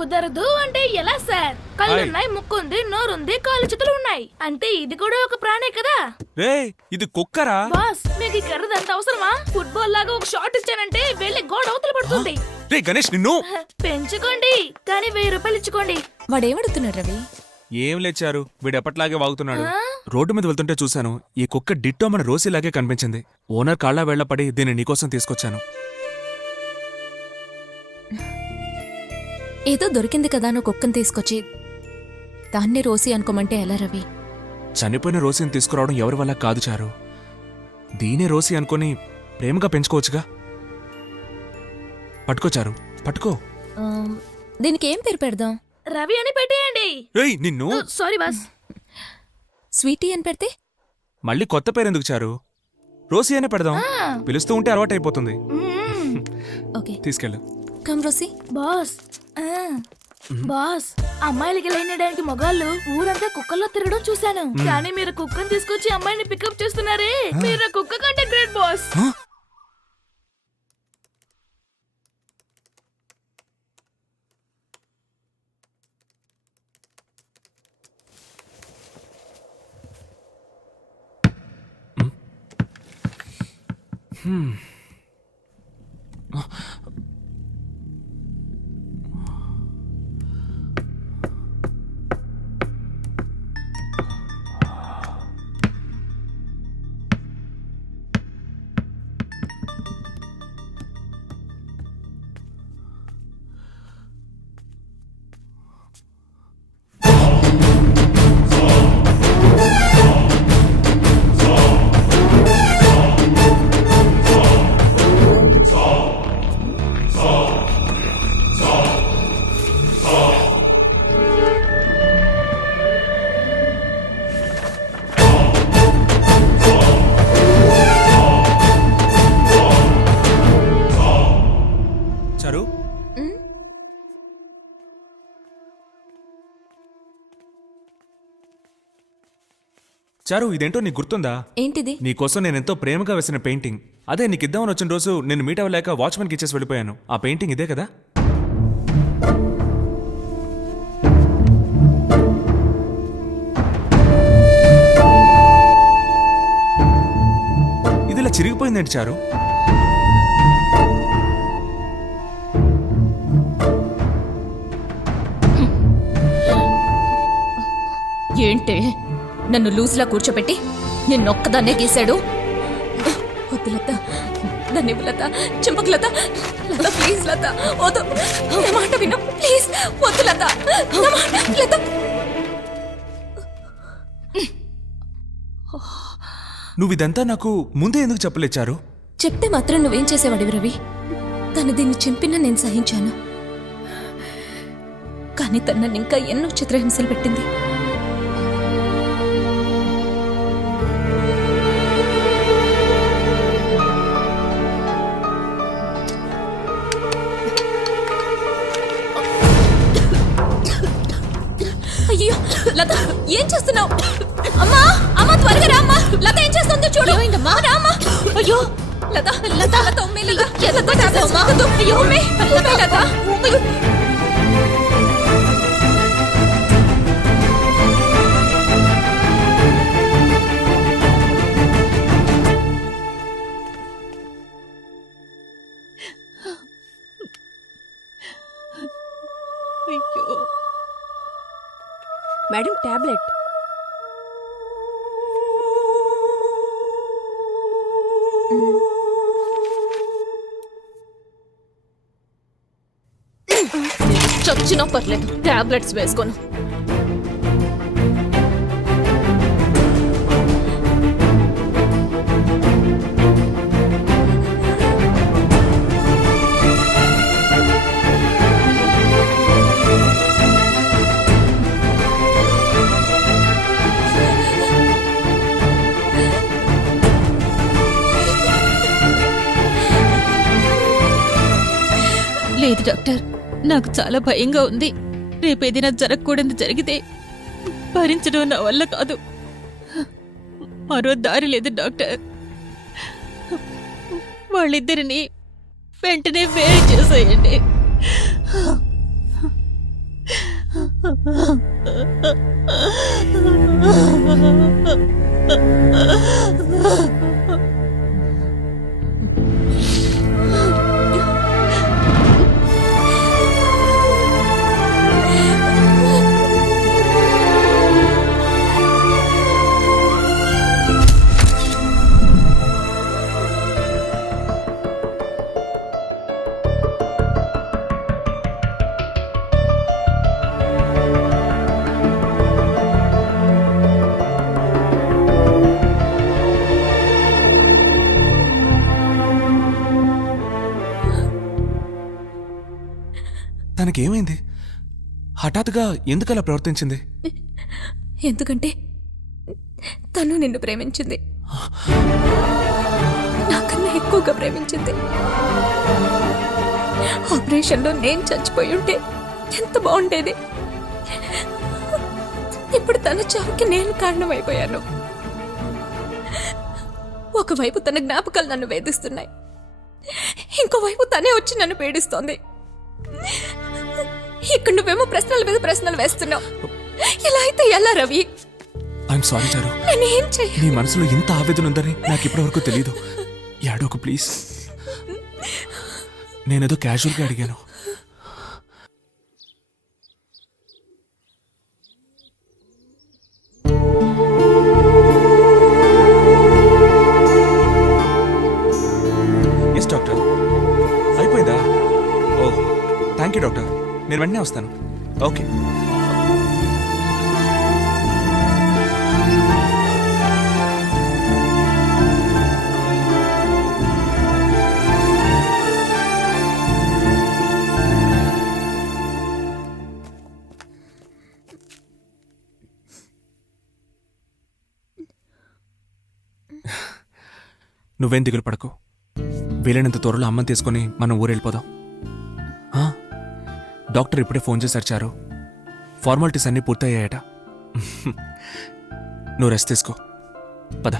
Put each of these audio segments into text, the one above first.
కుదరదు అంటే ఎలా సార్? కళ్ళున్నాయి, ముక్కుంది, నోరుంది, కాళ్ళు చేతులు ఉన్నాయి. అంటే ఇది కూడా ఒక ప్రాణే కదా. రే ఇది కుక్కరా? బాస్ మీకు ఈ కర్రదంత అవసరమా? ఫుట్బాల్ లాగా ఒక షాట్ ఇచ్చానంటే వెళ్ళి గోడ అవతల పడుతుంది. రే గణేష్ నిన్ను పెంచుకోండి కానీ 1000 రూపాయలు ఇచ్చుకోండి. వాడేమడుతున్నాడు రవి? ఏం లేచారు, వీడు ఎప్పట్లాగే వాగుతున్నాడు. రోడ్డు మీద వెళ్తుంటే చూశాను, ఈ కుక్క డిట్టో మన రోసిలాగే కనిపించింది. ఓనర్ కాళ్ళ వేళ్ల పడి దీన్ని నీకోసం తీసుకొచ్చాను. ఏదో దొరికింది కదా నువ్వు కుక్కను తీసుకొచ్చి దాన్ని రోసి అనుకోమంటే ఎలా రవి? చనిపోయిన రోసిని తీసుకురావడం ఎవరి వల్ల కాదు చారు. దీనే రోసి అనుకొని ప్రేమగా పెంచుకోవచ్చుగా. పట్టుకోచారు, పట్టుకో. దీనికి ఏం పేరు పెడదాం? రవి అని పెట్టేయండి. ఏయ్ నిన్ను. Sorry boss. స్వీటీ అని పెడితే? మళ్ళీ కొత్త పేరెందుకు చారు? రోసి అనే పెడదాం. పిలుస్తూ ఉంటే అలవాటైపోతుంది. ఓకే తీసుకెళ్ళు. కమ్ రోసి. బాస్ బాస్, అమ్మాయిలకి లైనడానికి మగాళ్ళు ఊరంతా కుక్కల్లో తిరగడం చూశాను. కానీ మీరు కుక్కను తీసుకొచ్చి అమ్మాయిని పికప్ చేస్తున్నారే, మీరు కుక్క కంటే గ్రేట్ బాస్. చారు చారు, ఇదేంటో నీకు గుర్తుందా? ఏంటిది? నీకోసం నేనెంతో ప్రేమగా వేసిన పెయింటింగ్. అదే నీకిద్దామని వచ్చిన రోజు నేను మీట్ అవ్వలేక వాచ్మెన్కి ఇచ్చేసి వెళ్ళిపోయాను. ఆ పెయింటింగ్ ఇదే కదా? ఇది ఇలా చిరిగిపోయిందేంటి చారు? ఏంటే నన్ను లూజ్లా కూర్చోబెట్టి నిన్నొక్కదాన్నే గీశాడు? వద్దు లత, దాన్ని లత, చింపకు లత. లత ప్లీజ్ లత, వద్దు, నా మాట విను ప్లీజ్. వద్దు లత, నా మాట లత. నువ్విదంతా నాకు ముందే ఎందుకు చెప్పలేచారు? చెప్తే మాత్రం నువ్వేం చేసేవాడివి రవి? తను దీన్ని చింపినా నేను సహించాను, కానీ తను నన్ను ఇంకా ఎన్నో చిత్రహింసలు పెట్టింది. అయ్యో లత, ఏం చేస్తున్నావు? అమ్మా, అమ్మా త్వరగా రా అమ్మా. లత ఏం చేస్తుందో చూడు. ఏమైందమ్మా? రా అమ్మా. అయ్యో లత, లత, లత ఉమ్మే లత. ఎంత చేస్తావమ్మా? అయ్యో ఉమ్మే, ఉమ్మే లత. అయ్యో మేడం, టాబ్లెట్. చచ్చినా పర్లేదు, టాబ్లెట్స్ వేసుకోను. లేదు డాక్టర్, నాకు చాలా భయంగా ఉంది. రేపేదైనా జరగకూడదు జరిగితే భరించడం నా వల్ల కాదు. మరో దారి లేదు డాక్టర్. వాళ్ళిద్దరిని వెంటనే వేరు చేసేయండి. తనకేమైంది? హఠాత్తుగా ఎందుకలా ప్రవర్తించింది? ఎందుకంటే తను నిన్ను ప్రేమించింది, నాకన్నా ఎక్కువగా ప్రేమించింది. ఆపరేషన్లో నేను చచ్చిపోయి ఉంటే ఎంత బాగుండేది. ఇప్పుడు తన చావుకి నేను కారణమైపోయాను. ఒకవైపు తన జ్ఞాపకాలు నన్ను వేధిస్తున్నాయి, ఇంకోవైపు తనే వచ్చి నన్ను పీడిస్తోంది. ఇక్కడ నువ్వేమో ప్రశ్నల మీద ప్రశ్నలు వేస్తున్నావు. ఇలా అయితే ఎలా రవి? ఐఎమ్ సారీ చారు. నేనేం చెయ్య? నీ మనసులో ఇంత ఆవేదన ఉందని నాకు ఇప్పటివరకు తెలీదు. ఏడోకు ప్లీజ్. నేనేదో క్యాజువల్గా అడిగాను. Yes doctor. అయిపోయిందా? Oh thank you doctor. నేను వెంటనే వస్తాను. ఓకే. నువ్వేం దిగులు పడకు. వీలైనంత త్వరలో అమ్మని తీసుకొని మనం ఊరెళ్ళిపోదాం. డాక్టర్ ఇప్పుడే ఫోన్ చేసి అరిచారు. ఫార్మాలిటీస్ అన్నీ పూర్తయ్యాయట. నువ్వు రెస్ట్ తీసుకో. పద.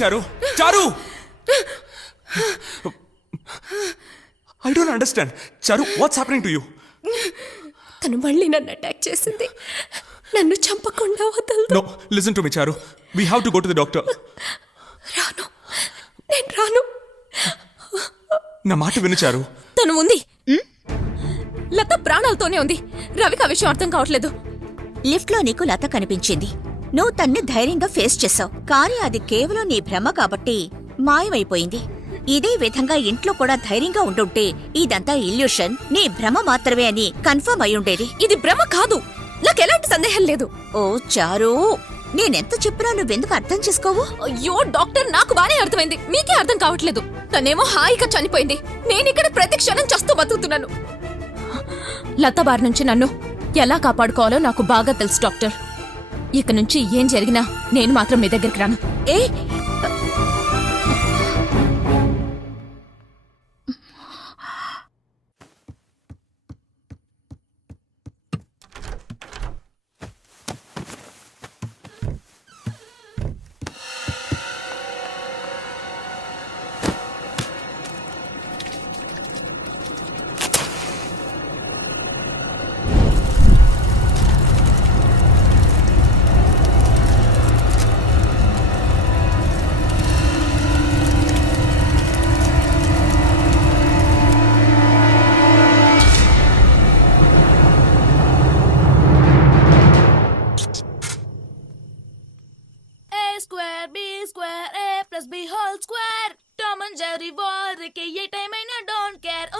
చారు, చారు, ఐ డోంట్ అండర్స్టాండ్. చారు, వాట్స్ హ్యాపెనింగ్ టు యూ? తను మళ్ళీ నన్ను అటాక్ చేసింది. నన్ను చంపకుండా వదలదు. No, listen to me Charu. We have to go to the doctor. రాను, నేను రాను. నా మాట విను చారు. తను ఉంది, లత ప్రాణాలతోనే ఉంది. రవికి ఆ విషయం అర్థం కావట్లేదు. లిఫ్ట్ లో నీకు లత కనిపించింది. నువ్వు తన్ని ధైర్యంగా ఫేస్ చేశావు. కానీ అది కేవలం నీ భ్రమ కాబట్టి మాయమైపోయింది. ఇదే విధంగా ఇంట్లో కూడా ధైర్యంగా ఉండుంటే ఇదంతా ఇల్యూషన్, నీ భ్రమ మాత్రమే అని కన్ఫర్మ్ అయ్యుండేది. ఇది భ్రమ కాదు, నాకెలాంటి సందేహం లేదు. ఓ చారు, నేనెంత చెప్పినా నువ్వెందుకు అర్థం చేసుకోవు? అయ్యో డాక్టర్, నాకు బానే అర్థమైంది, మీకే అర్థం కావట్లేదు. తనేమో హాయిగా చనిపోయింది, నేనిక్కడ ప్రతి క్షణం చస్తూ బతుకుతున్నాను. లత బారి నుంచి నన్ను ఎలా కాపాడుకోవాలో నాకు బాగా తెలుసు డాక్టర్. ఇక నుంచి ఏం జరిగినా నేను మాత్రం మీ దగ్గరికి రాను. A square A plus B whole square Tom and Jerry వారికి ఏ టైం అయినా డోంట్ కేర్